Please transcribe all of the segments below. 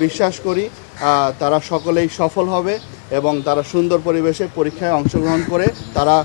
বিশ্বাস করি তারা সকলেই সফল হবে এবং তারা সুন্দর পরিবেশে পরীক্ষায় অংশগ্রহণ করে তারা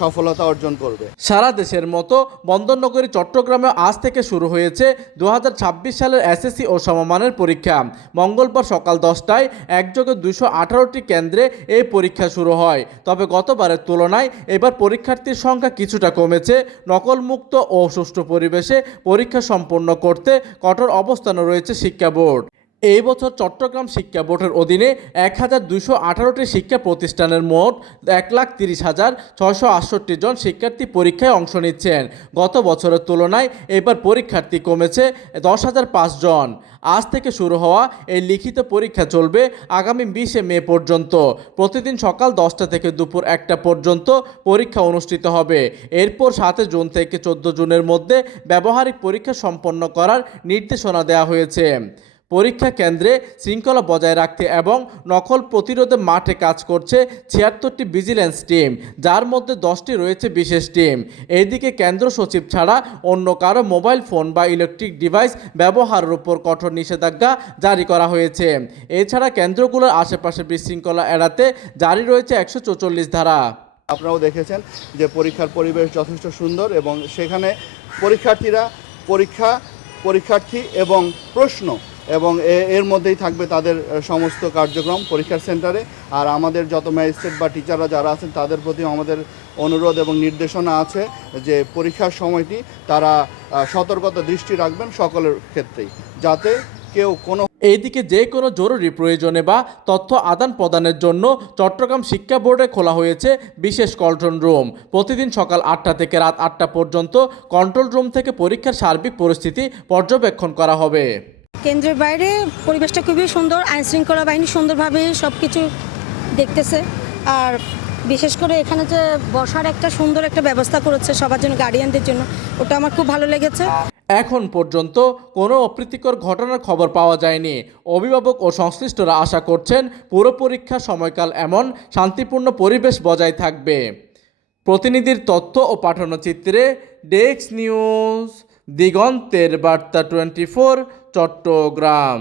সফলতা অর্জন করবে। সারা দেশের মতো বন্দরনগরী চট্টগ্রামে আজ থেকে শুরু হয়েছে 2026 সালের এসএসসি ও সমমানের পরীক্ষা। মঙ্গলবার সকাল 10টায় একযোগে 218টি কেন্দ্রে এই পরীক্ষা শুরু হয়। তবে গতবারের তুলনায় এবার পরীক্ষার্থীর সংখ্যা কিছুটা কমেছে। নকলমুক্ত ও সুষ্ঠু পরিবেশে পরীক্ষা সম্পন্ন করতে কঠোর অবস্থানে রয়েছে শিক্ষা বোর্ড। এই বছর চট্টগ্রাম শিক্ষা বোর্ডের অধীনে 1218টি শিক্ষা প্রতিষ্ঠানের মোট 1,30,668 জন শিক্ষার্থী পরীক্ষায় অংশ নিচ্ছেন। গত বছরের তুলনায় এবার পরীক্ষার্থী কমেছে 10,005 জন। আজ থেকে শুরু হওয়া এই লিখিত পরীক্ষা চলবে আগামী 20 মে পর্যন্ত। প্রতিদিন সকাল 10টা থেকে দুপুর 1টা পর্যন্ত পরীক্ষা অনুষ্ঠিত হবে। এরপর 7 জুন থেকে 14 জুনের মধ্যে ব্যবহারিক পরীক্ষা সম্পন্ন করার নির্দেশনা দেওয়া হয়েছে। পরীক্ষা কেন্দ্রে শৃঙ্খলা বজায় রাখতে এবং নকল প্রতিরোধে মাঠে কাজ করছে 76টি ভিজিল্যান্স টিম, যার মধ্যে 10টি রয়েছে বিশেষ টিম। এইদিকে কেন্দ্র সচিব ছাড়া অন্য কারো মোবাইল ফোন বা ইলেকট্রিক ডিভাইস ব্যবহারের উপর কঠোর নিষেধাজ্ঞা জারি করা হয়েছে। এছাড়া কেন্দ্রগুলোর আশেপাশে বিশৃঙ্খলা এড়াতে জারি রয়েছে 144 ধারা। আপনারাও দেখেছেন যে পরীক্ষার পরিবেশ যথেষ্ট সুন্দর এবং সেখানে পরীক্ষার্থী এবং প্রশ্ন এবং এর মধ্যেই থাকবে তাদের সমস্ত কার্যক্রম পরীক্ষার সেন্টারে। আর আমাদের যত ম্যাজিস্ট্রেট বা টিচাররা যারা আছেন তাদের প্রতি আমাদের অনুরোধ এবং নির্দেশনা আছে যে পরীক্ষার সময়টি তারা সতর্কতা দৃষ্টি রাখবেন সকলের ক্ষেত্রেই, যাতে কেউ কোনো এইদিকে যে কোনো জরুরি প্রয়োজনে বা তথ্য আদান প্রদানের জন্য চট্টগ্রাম শিক্ষা বোর্ডে খোলা হয়েছে বিশেষ কন্ট্রোল রুম। প্রতিদিন সকাল 8টা থেকে রাত 8টা পর্যন্ত কন্ট্রোল রুম থেকে পরীক্ষার সার্বিক পরিস্থিতি পর্যবেক্ষণ করা হবে। কেন্দ্রের বাইরে পরিবেশটা খুবই সুন্দর, আইনশৃঙ্খলা বাহিনী সুন্দরভাবে সব কিছু দেখতেছে। আর বিশেষ করে এখানে যে বসার একটা সুন্দর একটা ব্যবস্থা করেছে সবার জন্য, গার্ডিয়ানদের জন্য, ওটা আমার খুব ভালো লেগেছে। এখন পর্যন্ত কোনো অপ্রীতিকর ঘটনার খবর পাওয়া যায়নি। অভিভাবক ও সংশ্লিষ্টরা আশা করছেন পুরো পরীক্ষার সময়কাল এমন শান্তিপূর্ণ পরিবেশ বজায় থাকবে। প্রতিনিধির তথ্য ও পাঠানো চিত্রে ডেস্ক নিউজ, দিগন্তের বার্তা 24, চট্টগ্রাম।